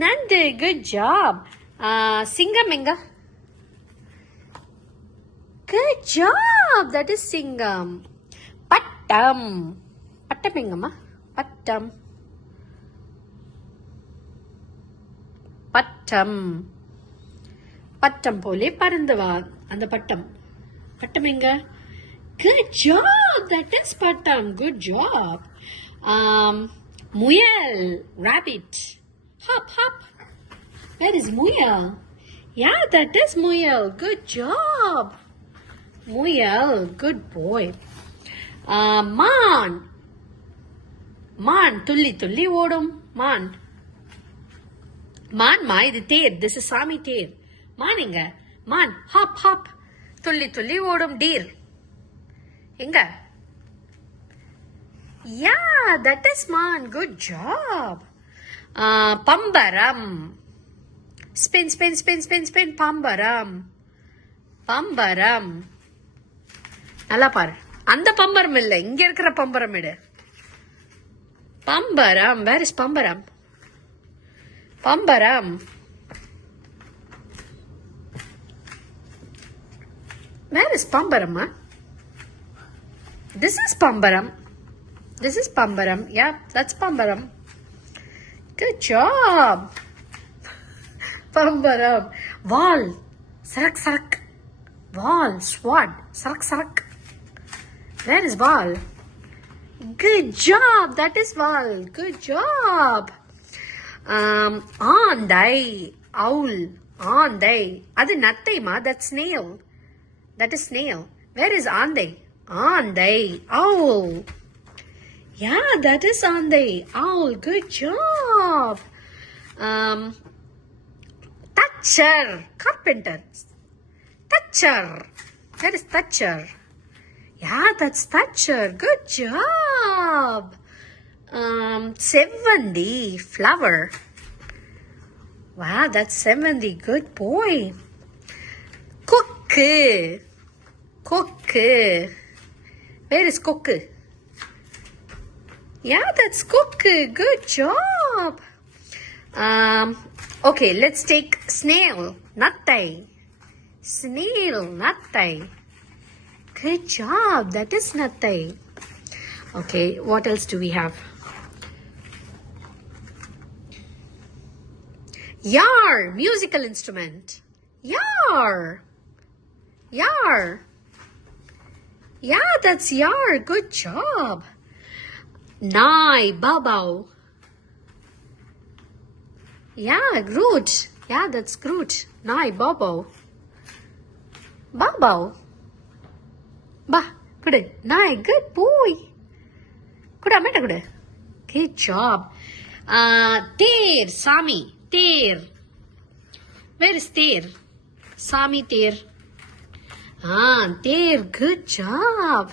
நண்டு, good job. சிங்கம் எங்க? Good job. That is சிங்கம். பட்டம். பட்டம் எங்கம்மா? பட்டம். பட்டம். பட்டம் போலே பறந்து வா. அந்த பட்டம். பட்டம் எங்க? Good job. That is பட்டம். Good job. முயல், rabbit. Hop, hop. Where is முயல்? Yeah, that is முயல். Good job. முயல், good boy. மான். மான் துள்ளி துள்ளி ஓடும். மான். மான்மா இது தேர். This is சாமி தேர். மான் எங்க? மான், hop, hop. துள்ளி துள்ளி ஓடும். டீர் எங்க? Yeah, that is man. Good job. பம்பரம். Spin, spin, spin, spin, spin. பம்பரம். பம்பரம். நல்லா பாரு. அந்த பம்பரம் இல்ல, இங்க இருக்கிற பம்பரம் எடு. பம்பரம். Where is பம்பரம்? பம்பரம். Where is பம்பரம்மா? This is பம்பரம். This is pambaram. Yeah, that's pambaram. Good job. Pambaram. Wall. Sarak sarak. Wall. Sword. Sarak sarak. Where is wall? Good job. That is wall. Good job. Andai. Owl. Andai. Adu nattai ma. That's snail. That is snail. Where is andai? Andai. Owl. Yeah, that is andai. Owl. Good job. Thatcher. Carpenter. Thatcher. That is thatcher. Yeah, that's thatcher. Good job. Sevandi. Flower. Wow, that's Sevandi. Good boy. Cook. Cook. Where is cook? Yeah, that's cook. Good job. Okay, let's take snail. Nattai. Snail. Nattai. Good job. That is nattai. Okay, what else do we have? Yar. Musical instrument. Yar. Yar. Yeah, that's yar. Good job. Nai, babao. Yeah, Groot. Yeah, that's Groot. Nai, babao. Babao. Ba, good. Nai, good boy. Good, amata good. Good job. Ter, Sami, ter. Where is ter? Sami ter. Ter, good job.